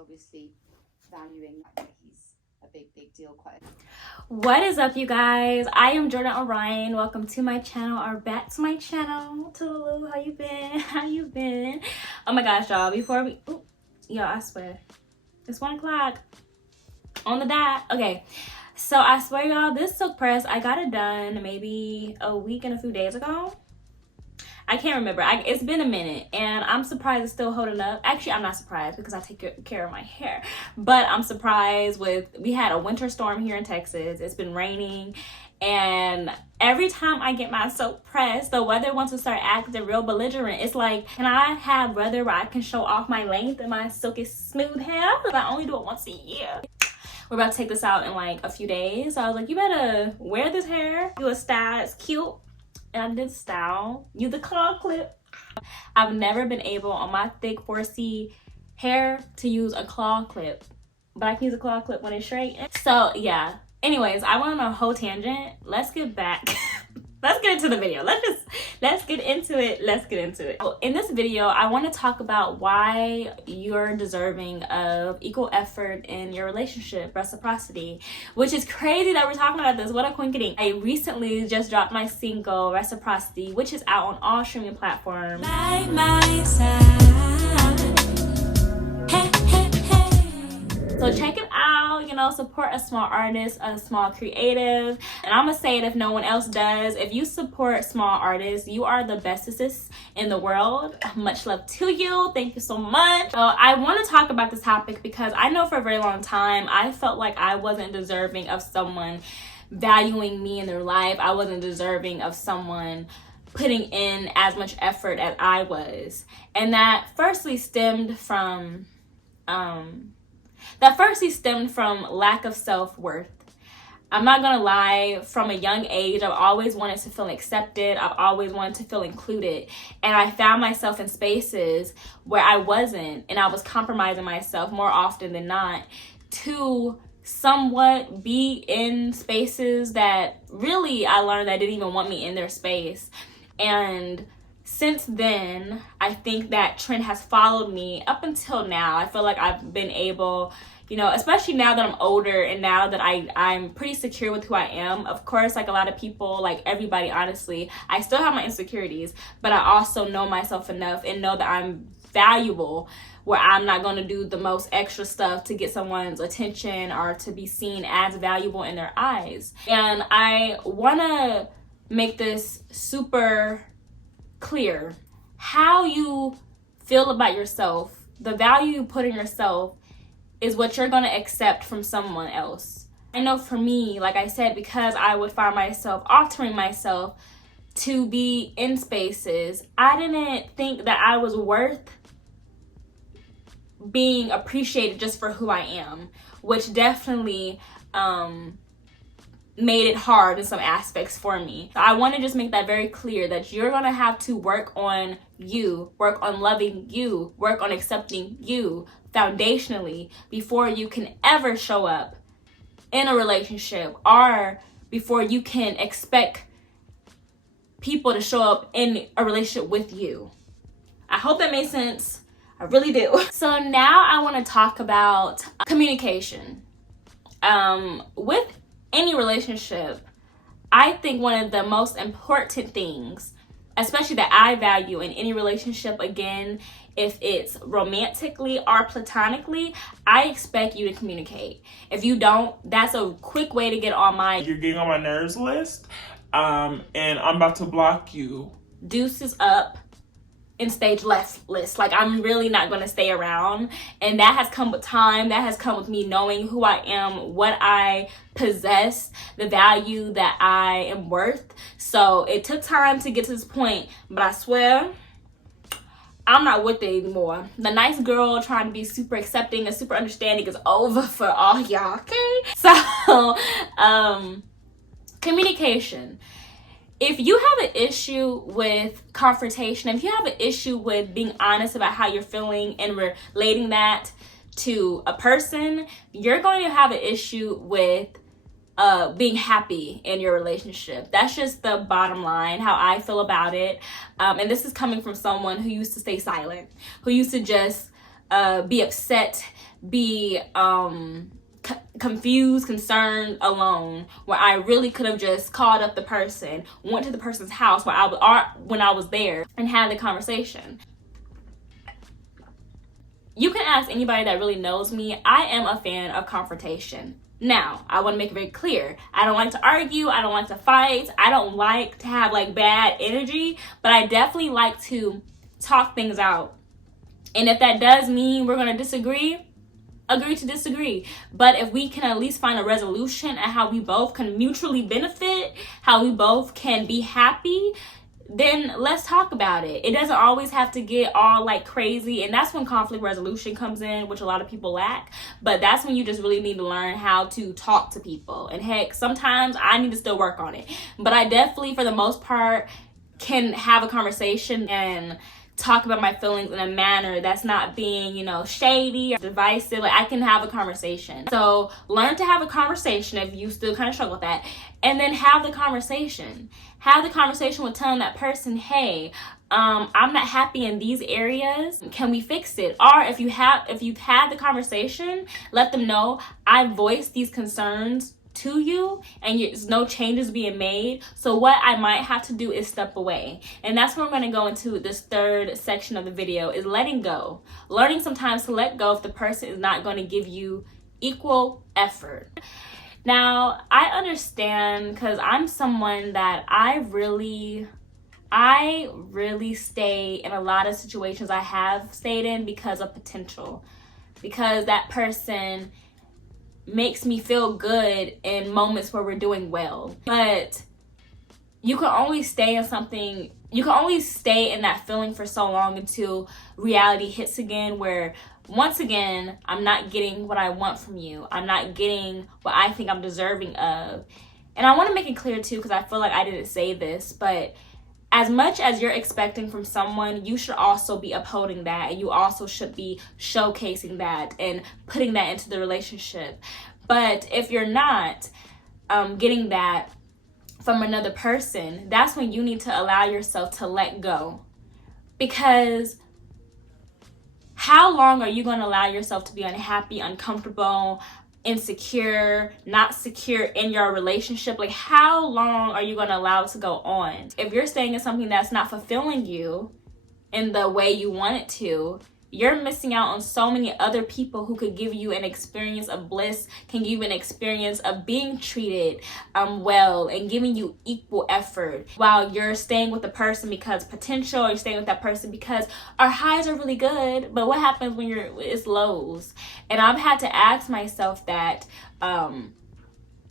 obviously valuing that he's a big deal. What is up, you guys? I am Jordan Orionn. Welcome to my channel, or back to my channel. Toodaloo, how you been? How you been? Oh my gosh, y'all, before we y'all, I swear it's 1 o'clock on the dot. Okay, so I swear, y'all, this silk press, I got it done maybe a week and a few days ago. I can't remember. It's been a minute, and I'm surprised it's still holding up. Actually, I'm not surprised because I take care of my hair, but I'm surprised we had a winter storm here in Texas. It's been raining, and every time I get my silk pressed, the weather wants to start acting real belligerent. It's like, can I have weather where I can show off my length and my silky smooth hair? I only do it once a year. We're about to take this out in like a few days. So I was like, you better wear this hair, do a style, it's cute. And I did style, use the claw clip. I've never been able on my thick 4C hair to use a claw clip, but I can use a claw clip when it's straight. So yeah, anyways, I went on a whole tangent. Let's get back. Let's get into the video. Let's get into it. So in this video, I want to talk about why you're deserving of equal effort in your relationship, reciprocity, which is crazy that we're talking about this. What a quinkity. I recently just dropped my single, Reciprocity, which is out on all streaming platforms. By my side. Hey, hey, hey. So check it out, you know, support a small artist, a small creative. And I'm gonna say it if no one else does. If you support small artists, you are the bestest in the world. Much love to you. Thank you so much. So I want to talk about this topic because I know for a very long time I felt like I wasn't deserving of someone valuing me in their life. I wasn't deserving of someone putting in as much effort as I was. And that firstly stemmed from lack of self-worth. I'm not gonna lie, from a young age, I've always wanted to feel accepted. I've always wanted to feel included. And I found myself in spaces where I wasn't, and I was compromising myself more often than not to somewhat be in spaces that really I learned that didn't even want me in their space. And since then, I think that trend has followed me up until now. I feel like I've been able, you know, especially now that I'm older and now that I'm pretty secure with who I am. Of course, like a lot of people, like everybody, honestly, I still have my insecurities, but I also know myself enough and know that I'm valuable, where I'm not going to do the most extra stuff to get someone's attention or to be seen as valuable in their eyes. And I want to make this super clear. How you feel about yourself, the value you put in yourself, is what you're going to accept from someone else. I know for me, like I said, because I would find myself altering myself to be in spaces, I didn't think that I was worth being appreciated just for who I am, which definitely made it hard in some aspects for me. So I want to just make that very clear, that you're going to have to work on you, work on loving you, work on accepting you foundationally before you can ever show up in a relationship, or before you can expect people to show up in a relationship with you. I hope that made sense. I really do. So now I want to talk about communication. With any relationship, I think one of the most important things, especially that I value in any relationship, again, if it's romantically or platonically, I expect you to communicate. If you don't, that's a quick way to get on my "you're getting on my nerves" list, and I'm about to block you. Deuces up in stage left list. Like, I'm really not going to stay around. And that has come with time. That has come with me knowing who I am, what I possess, the value that I am worth. So it took time to get to this point, but I swear I'm not with it anymore. The nice girl trying to be super accepting and super understanding is over for all y'all, okay? So communication. If you have an issue with confrontation, if you have an issue with being honest about how you're feeling and relating that to a person, you're going to have an issue with being happy in your relationship. That's just the bottom line, how I feel about it. And this is coming from someone who used to stay silent, who used to just be upset be confused, concerned, alone, where I really could have just called up the person, went to the person's house when I was there, and had the conversation. You can ask anybody that really knows me. I am a fan of confrontation. Now, I want to make it very clear. I don't like to argue. I don't like to fight. I don't like to have like bad energy, but I definitely like to talk things out. And if that does mean we're going to disagree, agree to disagree. But if we can at least find a resolution and how we both can mutually benefit, how we both can be happy, then let's talk about it. It doesn't always have to get all like crazy, and that's when conflict resolution comes in, which a lot of people lack. But that's when you just really need to learn how to talk to people. And heck, sometimes I need to still work on it, but I definitely, for the most part, can have a conversation and talk about my feelings in a manner that's not being, shady or divisive. Like, I can have a conversation. So learn to have a conversation if you still kind of struggle with that, and then have the conversation. Have the conversation with telling that person, hey, I'm not happy in these areas. Can we fix it? Or if you've had the conversation, let them know I voiced these concerns to you and there's no changes being made. So what I might have to do is step away. And that's where I'm going to go into this third section of the video, is letting go. Learning sometimes to let go if the person is not going to give you equal effort. Now, I understand, because I'm someone that I really stay in a lot of situations I have stayed in because of potential. Because that person makes me feel good in moments where we're doing well. But you can only stay in something, you can only stay in that feeling for so long until reality hits again, where once again, I'm not getting what I want from you. I'm not getting what I think I'm deserving of. And I want to make it clear too, because I feel like I didn't say this, but as much as you're expecting from someone, you should also be upholding that, and you also should be showcasing that and putting that into the relationship. But if you're not getting that from another person, that's when you need to allow yourself to let go. Because how long are you going to allow yourself to be unhappy, uncomfortable, insecure, not secure in your relationship? Like, how long are you going to allow it to go on? If you're staying in something that's not fulfilling you in the way you want it to, you're missing out on so many other people who could give you an experience of bliss, can give you an experience of being treated well and giving you equal effort, while you're staying with the person because potential, or you're staying with that person because our highs are really good, but what happens when it's lows? And I've had to ask myself that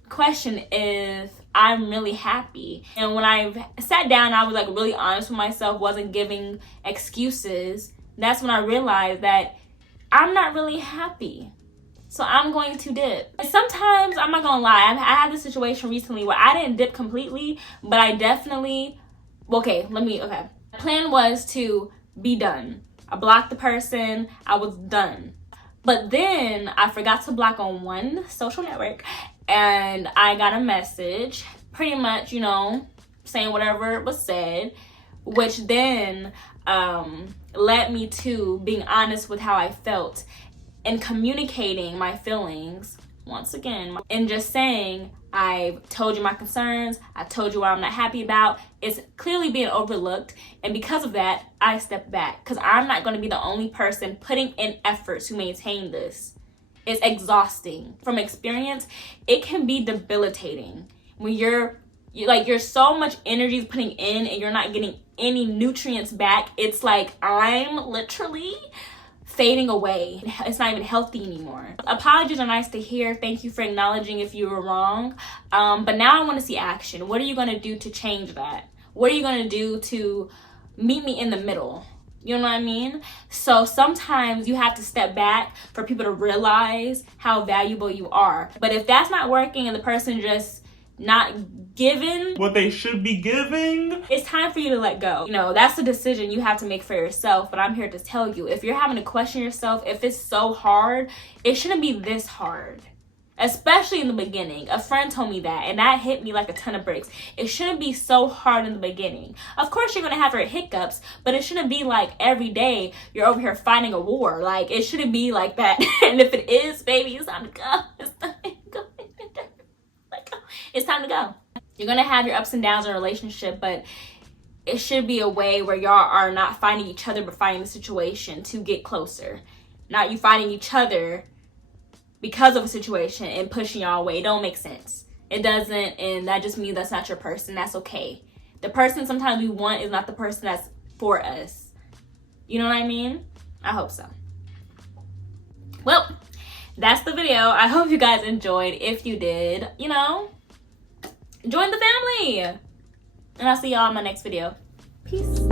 question, if I'm really happy. And when I sat down, I was like really honest with myself, wasn't giving excuses. That's when I realized that I'm not really happy. So I'm going to dip. And sometimes, I'm not gonna lie, I had this situation recently where I didn't dip completely, but I definitely, My plan was to be done. I blocked the person, I was done. But then I forgot to block on one social network, and I got a message pretty much, saying whatever was said, which then led me to being honest with how I felt and communicating my feelings once again, and just saying, I told you my concerns, I told you what I'm not happy about. It's clearly being overlooked, and because of that, I stepped back, because I'm not going to be the only person putting in effort to maintain this. It's exhausting. From experience, it can be debilitating when you're so much energy putting in and you're not getting any nutrients back. It's like I'm literally fading away. It's not even healthy anymore. Apologies are nice to hear. Thank you for acknowledging if you were wrong. But now I want to see action. What are you going to do to change that? What are you going to do to meet me in the middle? You know what I mean? So sometimes you have to step back for people to realize how valuable you are. But if that's not working and the person just not giving what they should be giving, it's time for you to let go. That's the decision you have to make for yourself. But I'm here to tell you, if you're having to question yourself, if it's so hard, it shouldn't be this hard. especially in the beginning. A friend told me that, and that hit me like a ton of bricks. It shouldn't be so hard in the beginning. Of course, you're gonna have your hiccups, but it shouldn't be like every day you're over here fighting a war. Like, it shouldn't be like that. And if it is, baby, it's time to go. It's time to go. It's time to go. You're gonna have your ups and downs in a relationship, but it should be a way where y'all are not finding each other, but finding the situation to get closer. Not you finding each other because of a situation and pushing y'all away. It don't make sense. It doesn't, and that just means that's not your person. That's okay. The person sometimes we want is not the person that's for us. You know what I mean? I hope so. Well, that's the video. I hope you guys enjoyed. If you did, you know, join the family. And I'll see y'all in my next video. Peace.